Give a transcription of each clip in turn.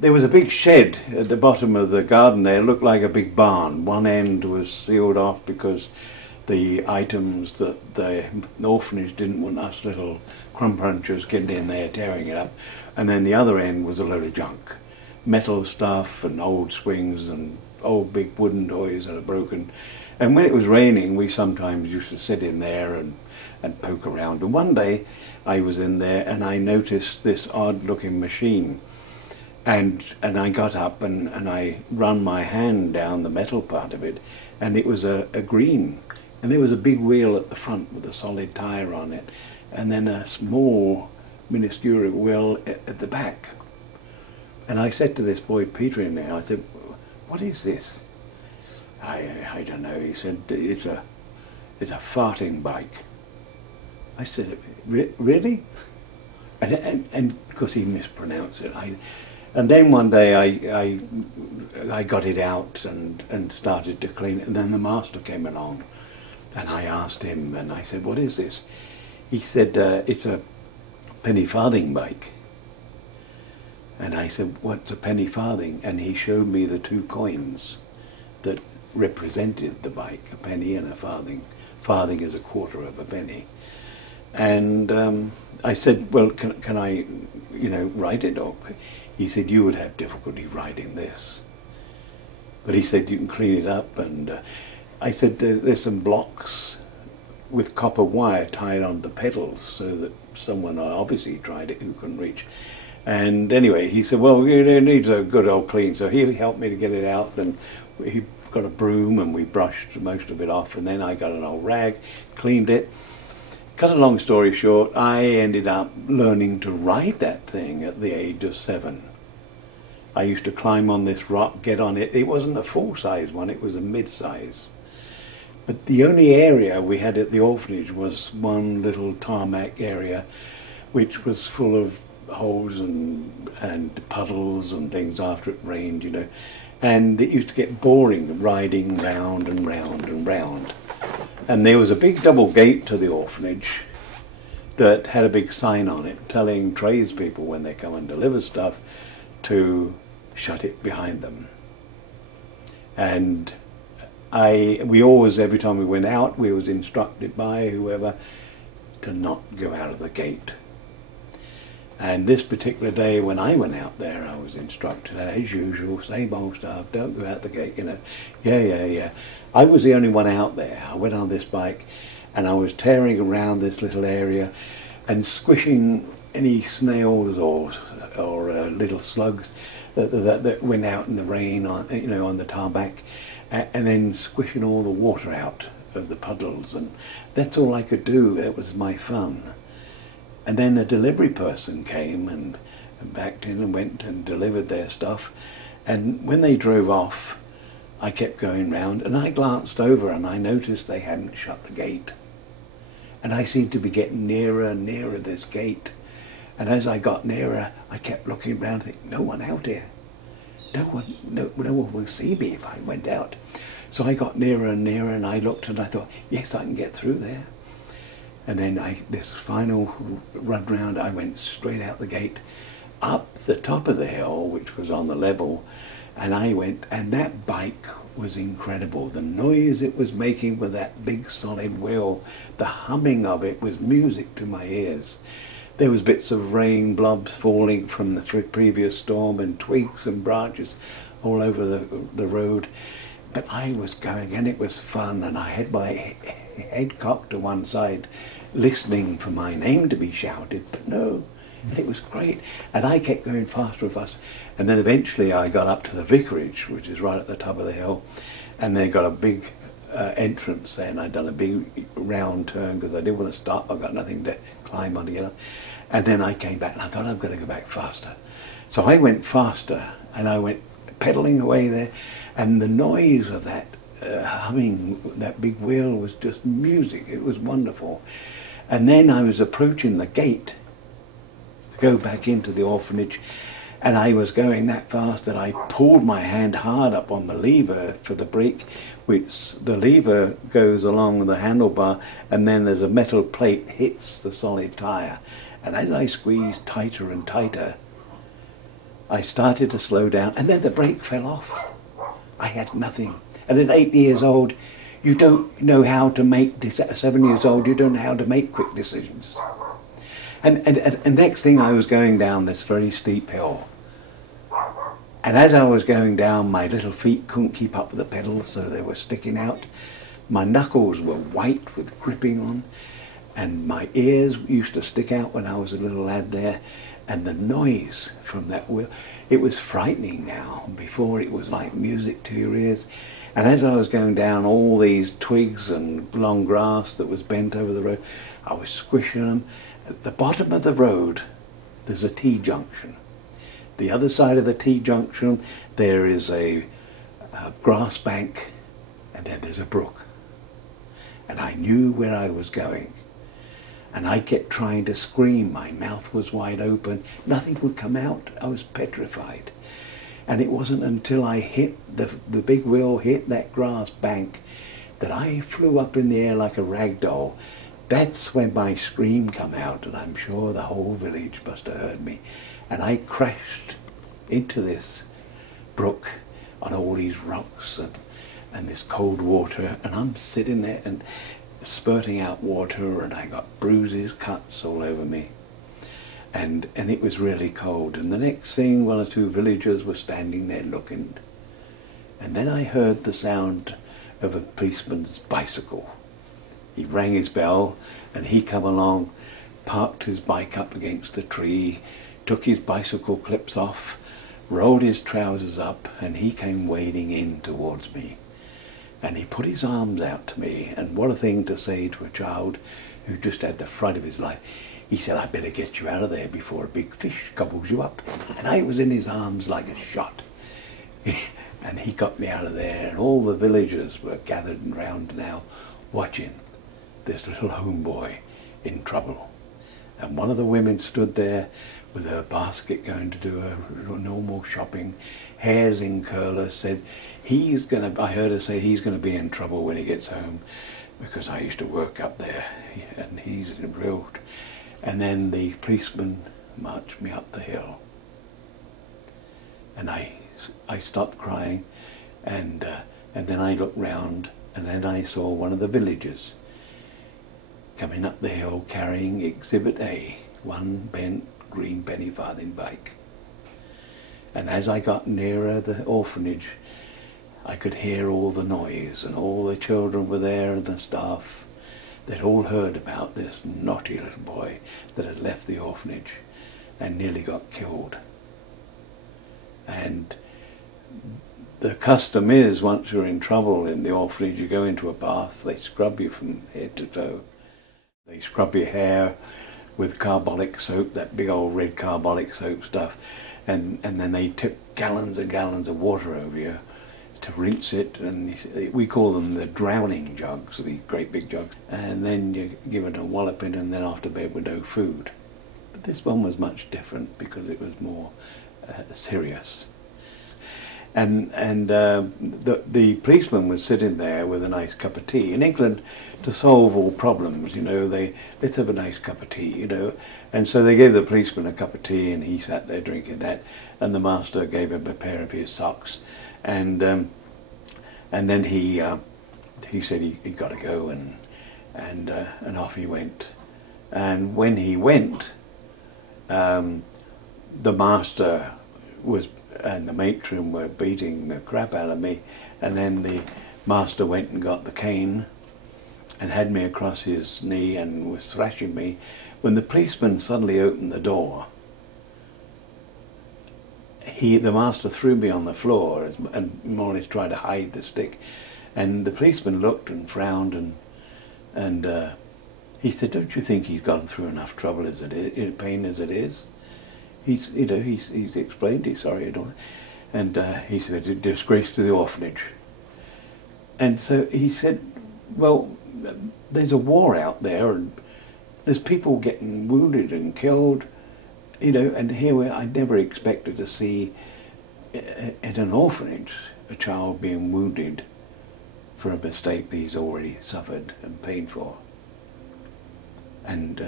there was a big shed at the bottom of the garden there. It looked like a big barn. One end was sealed off because the items that the orphanage didn't want us little crumb crunchers getting in there tearing it up. And then the other end was a load of junk. Metal stuff and old swings and old big wooden toys that are broken. And when it was raining, we sometimes used to sit in there and poke around. And one day I was in there and I noticed this odd looking machine. And I got up and I run my hand down the metal part of it, and it was a green. And there was a big wheel at the front with a solid tyre on it, and then a small minuscule wheel at the back. And I said to this boy Peter in there, I said, "What is this?" I don't know. He said, it's a farting bike. I said, "Really?" And because he mispronounced it. And then one day I got it out and started to clean it, and then the master came along, and I asked him, and I said, "What is this?" He said, "It's a penny farthing bike." And I said, "What's a penny farthing?" And he showed me the two coins that represented the bike, a penny and a farthing. Farthing is a quarter of a penny. And I said, "Well, can I, write it?" Or he said, "You would have difficulty writing this." But he said, "You can clean it up." And I said, "There's some blocks with copper wire tied on the pedals so that someone obviously tried it who couldn't reach." And anyway, he said, "Well, it needs a good old clean." So he helped me to get it out, and he got a broom and we brushed most of it off, and then I got an old rag, cleaned it. Cut a long story short, I ended up learning to ride that thing at the age of 7. I used to climb on this rock, get on it. It wasn't a full-size one, it was a mid-size. But the only area we had at the orphanage was one little tarmac area, which was full of holes and puddles and things after it rained, And it used to get boring riding round and round and round. And there was a big double gate to the orphanage that had a big sign on it telling tradespeople when they come and deliver stuff to shut it behind them. And we always, every time we went out, we was instructed by whoever to not go out of the gate. And this particular day when I went out there, I was instructed, as usual, same old stuff, don't go out the gate, Yeah. I was the only one out there. I went on this bike and I was tearing around this little area and squishing any snails or little slugs that went out in the rain on the tarmac, and then squishing all the water out of the puddles, and that's all I could do. It was my fun. And then a delivery person came and backed in and went and delivered their stuff. And when they drove off, I kept going round, and I glanced over and I noticed they hadn't shut the gate. And I seemed to be getting nearer and nearer this gate. And as I got nearer, I kept looking around and thinking, no one out here. No one will see me if I went out. So I got nearer and nearer, and I looked and I thought, yes, I can get through there. And then this final run round, I went straight out the gate, up the top of the hill, which was on the level, and I went, and that bike was incredible. The noise it was making with that big solid wheel, the humming of it was music to my ears. There was bits of rain blobs falling from the previous storm, and twigs and branches all over the road. But I was going, and it was fun, and I had my head cocked to one side, listening for my name to be shouted, but no, it was great. And I kept going faster and faster. And then eventually I got up to the vicarage, which is right at the top of the hill, and they got a big entrance there, and I'd done a big round turn because I didn't want to stop. I've got nothing to climb on together. And then I came back, and I thought, I've got to go back faster. So I went faster, and I went pedaling away there, and the noise of that humming, that big wheel, was just music. It was wonderful. And then I was approaching the gate to go back into the orphanage, and I was going that fast that I pulled my hand hard up on the lever for the brake, which the lever goes along the handlebar, and then there's a metal plate hits the solid tyre. And as I squeezed tighter and tighter, I started to slow down, and then the brake fell off. I had nothing. And at 8 years old, you don't know how to make, 7 years old, you don't know how to make quick decisions. And next thing, I was going down this very steep hill. And as I was going down, my little feet couldn't keep up with the pedals, so they were sticking out. My knuckles were white with gripping on, and my ears used to stick out when I was a little lad there. And the noise from that wheel, it was frightening now. Before, it was like music to your ears. And as I was going down, all these twigs and long grass that was bent over the road, I was squishing them. At the bottom of the road, there's a T-junction. The other side of the T-junction, there is a grass bank, and then there's a brook. And I knew where I was going. And I kept trying to scream. My mouth was wide open. Nothing would come out. I was petrified. And it wasn't until I hit the big wheel hit that grass bank that I flew up in the air like a rag doll. That's when my scream come out, and I'm sure the whole village must have heard me. And I crashed into this brook on all these rocks and this cold water, and I'm sitting there and spurting out water, and I got bruises, cuts all over me, and it was really cold. And the next thing, one or two villagers were standing there looking, and then I heard the sound of a policeman's bicycle. He rang his bell, and he come along, parked his bike up against a tree, took his bicycle clips off, rolled his trousers up, and he came wading in towards me. And he put his arms out to me, and what a thing to say to a child who just had the fright of his life. He said, "I better get you out of there before a big fish gobbles you up." And I was in his arms like a shot. And he got me out of there, and all the villagers were gathered round now, watching this little homeboy in trouble. And one of the women stood there with her basket going to do her normal shopping, hairs in curlers, said, I heard her say, he's going to be in trouble when he gets home, because I used to work up there, and he's real. And then the policeman marched me up the hill. And I stopped crying, and then I looked round, and then I saw one of the villagers coming up the hill carrying Exhibit A, one bent green penny farthing bike. And as I got nearer the orphanage, I could hear all the noise, and all the children were there, and the staff. They'd all heard about this naughty little boy that had left the orphanage and nearly got killed. And the custom is, once you're in trouble in the orphanage, you go into a bath, they scrub you from head to toe. They scrub your hair with carbolic soap, that big old red carbolic soap stuff, and then they tip gallons and gallons of water over you to rinse it, and we call them the drowning jugs, the great big jugs, and then you give it a walloping, and then after bed with no food. But this one was much different because it was more serious. And the policeman was sitting there with a nice cup of tea. In England, to solve all problems, let's have a nice cup of tea, And so they gave the policeman a cup of tea, and he sat there drinking that, and the master gave him a pair of his socks, and then he said he'd got to go, and off he went. And when he went, the master and the matron were beating the crap out of me, and then the master went and got the cane and had me across his knee and was thrashing me, when the policeman suddenly opened the door. The master threw me on the floor and more or less tried to hide the stick, and the policeman looked and frowned, and he said, "Don't you think he's gone through enough trouble as it is, pain as it is? He's explained he's sorry, and he said, a disgrace to the orphanage." And so he said, "Well, there's a war out there, and there's people getting wounded and killed, and here I never expected to see at an orphanage a child being wounded for a mistake that he's already suffered and paid for." And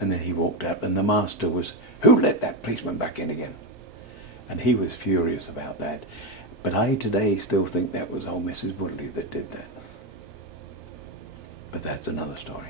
then he walked out, and the master was, "Who let that policeman back in again?" And he was furious about that. But I today still think that was old Mrs. Woodley that did that. But that's another story.